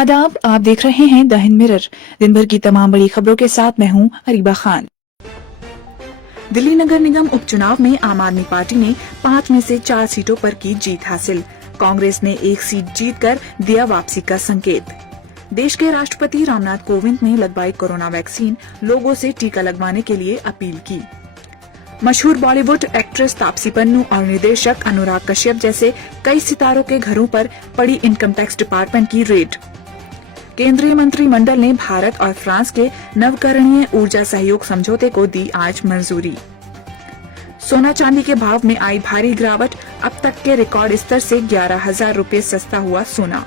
आदाब, आप देख रहे हैं द हिंद मिरर। दिन भर की तमाम बड़ी खबरों के साथ मैं हूं अरीबा खान। दिल्ली नगर निगम उपचुनाव में आम आदमी पार्टी ने 5 में से 4 सीटों पर की जीत हासिल। कांग्रेस ने 1 सीट जीतकर दिया वापसी का संकेत। देश के राष्ट्रपति रामनाथ कोविंद ने लगवाई कोरोना वैक्सीन, लोगों से टीका लगवाने के लिए अपील की। मशहूर बॉलीवुड एक्ट्रेस तापसी पन्नू और निर्देशक अनुराग कश्यप जैसे कई सितारों के घरों पर पड़ी इनकम टैक्स डिपार्टमेंट की रेड। केंद्रीय मंत्रिमंडल ने भारत और फ्रांस के नवकरणीय ऊर्जा सहयोग समझौते को दी आज मंजूरी। सोना चांदी के भाव में आई भारी गिरावट, अब तक के रिकॉर्ड स्तर से 11,000 रुपए सस्ता हुआ सोना।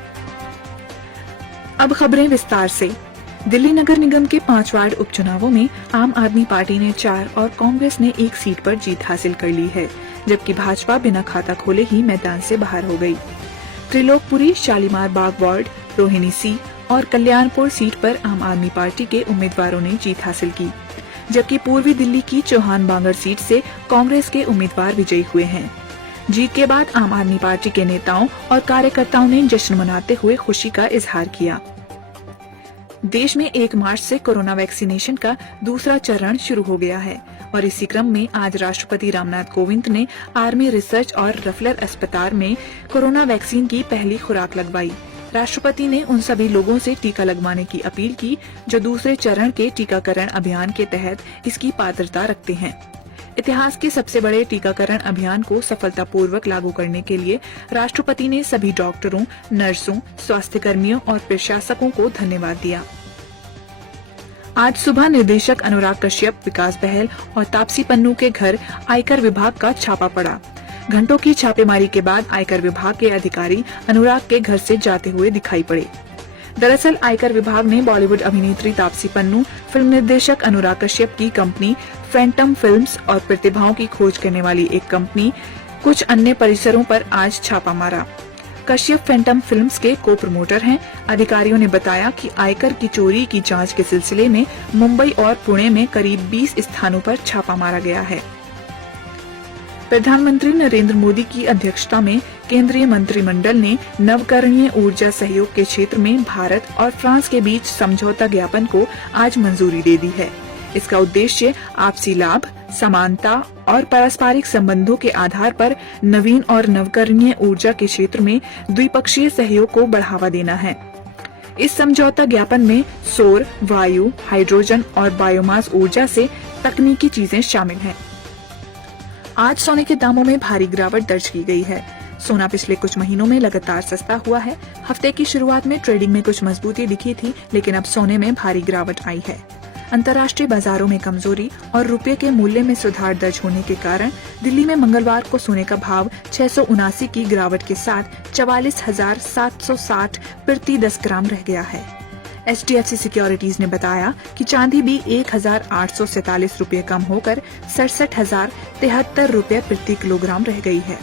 अब खबरें विस्तार से। दिल्ली नगर निगम के 5 वार्ड उपचुनावों में आम आदमी पार्टी ने 4 और कांग्रेस ने 1 सीट पर जीत हासिल कर ली है, जबकि भाजपा बिना खाता खोले ही मैदान से बाहर हो गई। त्रिलोकपुरी, शालीमार बाग वार्ड, रोहिणी सी और कल्याणपुर सीट पर आम आदमी पार्टी के उम्मीदवारों ने जीत हासिल की, जबकि पूर्वी दिल्ली की चौहान बांगर सीट से कांग्रेस के उम्मीदवार विजयी हुए हैं। जीत के बाद आम आदमी पार्टी के नेताओं और कार्यकर्ताओं ने जश्न मनाते हुए खुशी का इजहार किया। देश में 1 मार्च से कोरोना वैक्सीनेशन का दूसरा चरण शुरू हो गया है और इसी क्रम में आज राष्ट्रपति रामनाथ कोविंद ने आर्मी रिसर्च और रफलर अस्पताल में कोरोना वैक्सीन की पहली खुराक लगवाई। राष्ट्रपति ने उन सभी लोगों से टीका लगवाने की अपील की जो दूसरे चरण के टीकाकरण अभियान के तहत इसकी पात्रता रखते हैं। इतिहास के सबसे बड़े टीकाकरण अभियान को सफलतापूर्वक लागू करने के लिए राष्ट्रपति ने सभी डॉक्टरों, नर्सों, स्वास्थ्य कर्मियों और प्रशासकों को धन्यवाद दिया। आज सुबह निर्देशक अनुराग कश्यप, विकास बहल और तापसी पन्नू के घर आयकर विभाग का छापा पड़ा। घंटों की छापेमारी के बाद आयकर विभाग के अधिकारी अनुराग के घर से जाते हुए दिखाई पड़े। दरअसल आयकर विभाग ने बॉलीवुड अभिनेत्री तापसी पन्नू, फिल्म निर्देशक अनुराग कश्यप की कंपनी फैंटम फिल्म्स और प्रतिभाओं की खोज करने वाली एक कंपनी कुछ अन्य परिसरों पर आज छापा मारा। कश्यप फैंटम फिल्म्स के को प्रमोटर हैं। अधिकारियों ने बताया कि आयकर की चोरी की जांच के सिलसिले में मुंबई और पुणे में करीब 20 स्थानों पर छापा मारा गया है। प्रधानमंत्री नरेंद्र मोदी की अध्यक्षता में केंद्रीय मंत्रिमंडल ने नवकरणीय ऊर्जा सहयोग के क्षेत्र में भारत और फ्रांस के बीच समझौता ज्ञापन को आज मंजूरी दे दी है। इसका उद्देश्य आपसी लाभ, समानता और पारस्परिक संबंधों के आधार पर नवीन और नवकरणीय ऊर्जा के क्षेत्र में द्विपक्षीय सहयोग को बढ़ावा देना है। इस समझौता ज्ञापन में सौर, वायु, हाइड्रोजन और बायोमास ऊर्जा से तकनीकी चीजें शामिल हैं। आज सोने के दामों में भारी गिरावट दर्ज की गई है। सोना पिछले कुछ महीनों में लगातार सस्ता हुआ है। हफ्ते की शुरुआत में ट्रेडिंग में कुछ मजबूती दिखी थी, लेकिन अब सोने में भारी गिरावट आई है। अंतर्राष्ट्रीय बाजारों में कमजोरी और रुपये के मूल्य में सुधार दर्ज होने के कारण दिल्ली में मंगलवार को सोने का भाव 679 की गिरावट के साथ 44,760 प्रति 10 ग्राम रह गया है। HDFC सिक्योरिटीज ने बताया कि चांदी भी 1,847 रुपये कम होकर 67,073 रुपये प्रति किलोग्राम रह गई है।